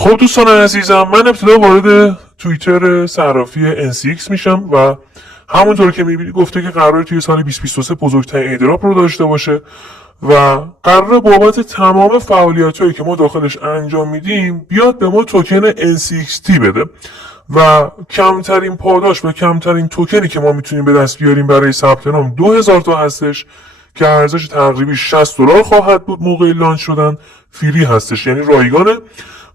خب دوستان عزیزم، من ابتدا وارد توییتر صرافی NCX میشم و همونطور که میبینی گفته که قراره توی سال 2023 بزرگترین ایردراپ رو داشته باشه و قراره بابت تمام فعالیتایی که ما داخلش انجام میدیم بیاد به ما توکن NCXT بده و کمترین پاداش و کمترین توکنی که ما میتونیم به دست بیاریم برای ثبت نام 2000 تا هستش که ارزش تقریبی $60 خواهد بود. موقع لانچ شدن فری هستش، یعنی رایگانه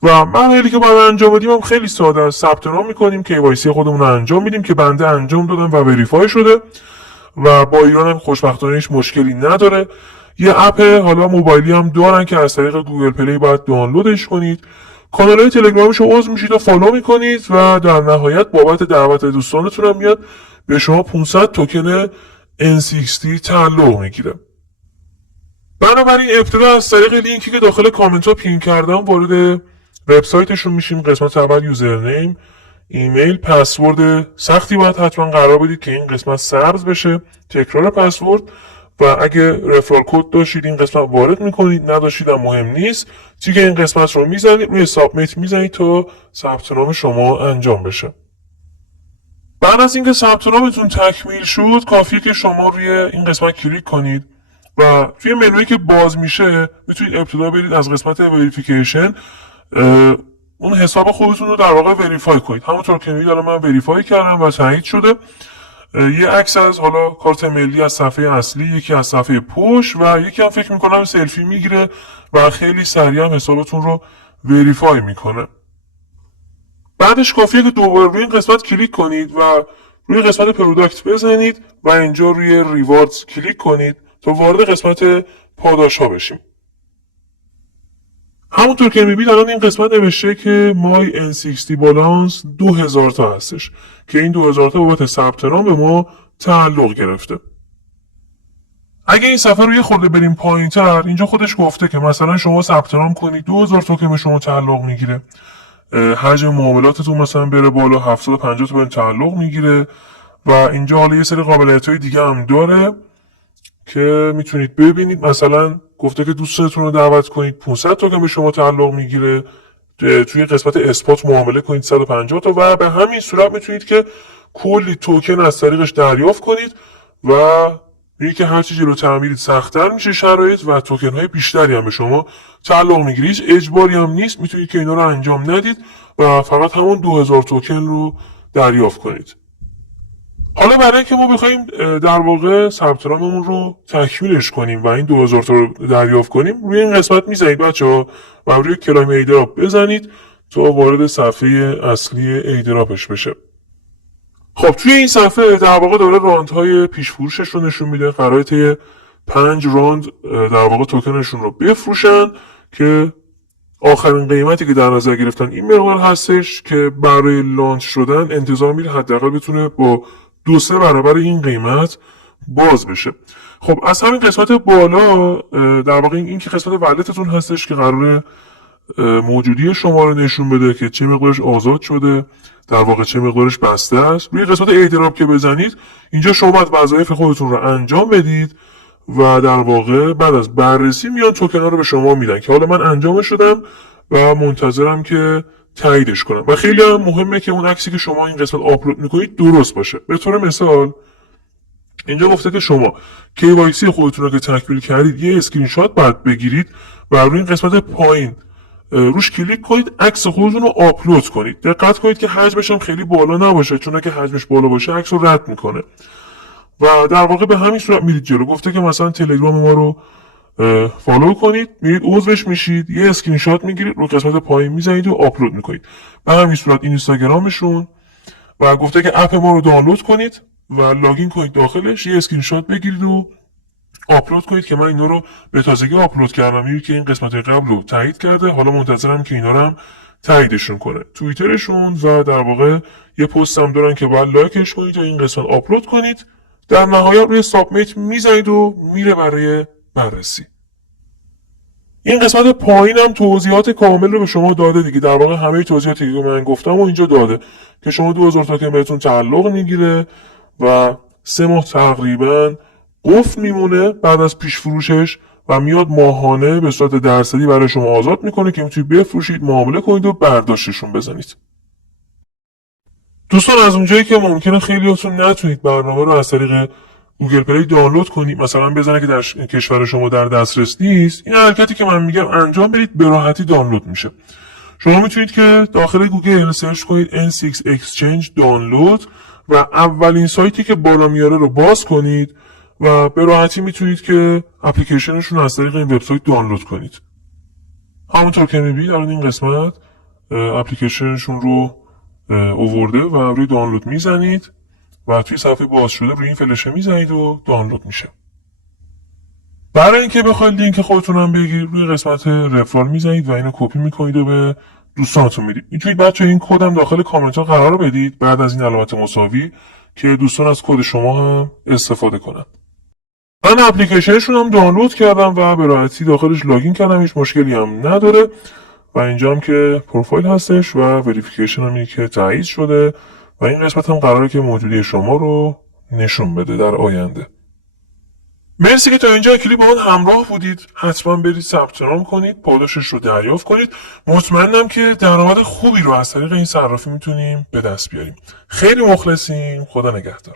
و مراحلی که باید انجام بدیم هم خیلی ساده است. ثبت نام میکنیم، KYC خودمون رو انجام میدیم که بنده انجام دادم و وریفای شده و با ایران هم خوشبختانه هیچ مشکلی نداره. یه اپ حالا موبایلی هم دارن که از طریق گوگل پلی باید دانلودش کنید. کانال های تلگرامش رو عضو میشید و فالو میکنید و در نهایت بابت دعوت دوستانتون هم میاد به شما 500 توکن NCXT تعلق میگیره. بنابراین ابتدا از طریق لینکی که داخل کامنت ها پین کردم وارد وبسایتشون میشیم. قسمت اول یوزرنیم، ایمیل، پسورد سختی باید حتما قرار بدید که این قسمت سبز بشه، تکرار پسورد و اگه رفرال کد داشتید این قسمت وارد میکنید، نداشتید هم مهم نیست. تیک این قسمت رو میزنید، روی سابمیت میزنید تا ثبت نام شما انجام بشه. بعد از اینکه ثبت نامتون تکمیل شد کافیه که شما روی این قسمت کلیک کنید و توی منویی که باز میشه میتونید ابتدا برید از قسمت وریفیکیشن اون حساب خودتون رو در واقع وریفای کنید. همونطور که میبینید الان من وریفای کردم و تایید شده. یه عکس از حالا کارت ملی از صفحه اصلی، یکی از صفحه پشت و یکی هم فکر میکنم سلفی میگیره و خیلی سریع هم حسابتون رو وریفای میکنه. بعدش کافیه که دوباره روی این قسمت کلیک کنید و روی قسمت پروداکت بزنید و اینجا روی ریواردز کلیک کنید تا وارد قسمت پاداش ها بشیم. همونطور که میبینید الان این قسمت نوشته که مای NCXT بالانس 2000 تا هستش که این 2000 تا بابت ثبت نام به ما تعلق گرفته. اگه این صفحه رو یه خورده بریم پایین‌تر، اینجا خودش گفته که مثلا شما ثبت نام کنید 2000 توکن به شما تعلق میگیره، حجم معاملاتتون مثلا بره بالا 750 تا به تعلق میگیره و اینجا حالا یه سری قابلیت‌های دیگه هم داره که میتونید ببینید. مثلا گفته که دوستتون رو دعوت کنید 500 توکن به شما تعلق میگیره، توی قسمت اسپات معامله کنید 150 تا و به همین صورت میتونید که کلی توکن از طریقش دریافت کنید و میگه که هرچی جلوتر میرید سخت‌تر میشه شرایط و توکن های بیشتری هم به شما تعلق میگیره. هیچ اجباری هم نیست، میتونید که اینا رو انجام ندید و فقط همون 2000 توکن رو دریافت کنید. حالا برای اینکه ما بخوایم در واقع ثبت ناممون رو تکمیلش کنیم و این 2000 تا رو دریافت کنیم، روی این قسمت میزنید بچه‌ها و روی کلایم ایردراپ بزنید تا وارد صفحه اصلی ایردراپش بشه. خب توی این صفحه در واقع داره راندهای پیش فروشش رو نشون میده. قراره طی 5 راند در واقع توکنشون رو بفروشن که آخرین قیمتی که در نظر گرفتن این مقدار هستش که برای لانچ شدن انتظار میره حداقل بتونه با 2-3 برابر این قیمت باز بشه. خب از همین قسمت بالا در واقع این که قسمت ولتتون هستش که قراره موجودی شما رو نشون بده که چه مقدارش آزاد شده، در واقع چه مقدارش بسته است. روی قسمت ایردراپ که بزنید اینجا شما باید وظایف خودتون رو انجام بدید و در واقع بعد از بررسی میان توکن ها رو به شما میدن که حالا من انجامش شدم و منتظرم که تاییدش کنم و خیلی هم مهمه که اون عکسی که شما این قسمت آپلود میکنید درست باشه. به طور مثال اینجا گفته که شما KYC خودتون رو که تکمیل کردید یه اسکرین شات باید بگیرید و روی این قسمت پایین روش کلیک کنید، عکس خودتون رو آپلود کنید. دقت کنید که حجمش هم خیلی بالا نباشه، چون اگه حجمش بالا باشه عکس رو رد میکنه و در واقع به همین صورت میرید جلو. گفته که مثلا تلگرام ما رو فالو کنید، میرید عضوش میشید، یه اسکرین شات میگیرید، رو قسمت پایین میزنید و آپلود میکنید. به همین صورت اینستاگرامشون و گفته که اپ ما رو دانلود کنید و لاگین کنید داخلش، یه اسکرین شات بگیرید و آپلود کنید که من اینا رو به تازگی آپلود کردم. میگه که این قسمت قبل رو تایید کرده، حالا منتظرم که اینا رو هم تاییدشون کنه. توییترشون و در واقع یه پست هم دارن که باید لایکش کنید و این قسمت آپلود کنید. در نهایت روی سابمیت میزنید و میره برای بررسی. این قسمت پایین هم توضیحات کامل رو به شما داده دیگه. در واقع همه توضیحاتی که من گفتم و اینجا داده که شما 2000 توکن بهتون تعلق میگیره و 3 ماه تقریبا قفل میمونه بعد از پیش فروشش و میاد ماهانه به صورت درصدی برای شما آزاد میکنه که میتونید بفروشید، معامله کنید و برداشتشون بزنید. دوستان از اونجایی که ممکنه خیلیاتون نتونید برنامه رو از طریق گوگل پلی دانلود کنید، مثلا بزنه که در کشور شما در دسترس نیست، این حرکتی که من میگم انجام بدید، به راحتی دانلود میشه. شما میتونید که داخل گوگل سرچ کنید N6 Exchange دانلود و اولین سایتی که بالا میاره رو باز کنید و به راحتی میتونید که اپلیکیشنشون از طریق این وبسایت دانلود کنید. همونطور که میبینید الان این قسمت اپلیکیشنشون رو اوورده و روی دانلود میزنید و توی صفحه باز شده روی این فلشه میزنید و دانلود میشه. برای اینکه بخواید لینک خودتون هم بگیرید روی قسمت رفرال میزنید و اینو کپی میکنید و به دوستانتون میدید. میتونید بچه این کد هم داخل کامنت ها قرار بدید بعد از این علامت مساوی که دوستان از کد شما هم استفاده کنن. من اپلیکیشنشون هم دانلود کردم و به راحتی داخلش لاگین کردم، هیچ مشکلی هم نداره و اینجا هم که پروفایل هستش و وریفیکیشن هم اینه که تایید شده و این قسمت هم قراره که موجودی شما رو نشون بده در آینده. مرسی که تا اینجا کلیپ با من همراه بودید. حتما برید ثبت نام کنید، پاداشش رو دریافت کنید. مطمئنم که درآمد خوبی رو از طریق این صرافی میتونیم به دست بیاریم. خیلی مخلصیم. خدا نگهدار.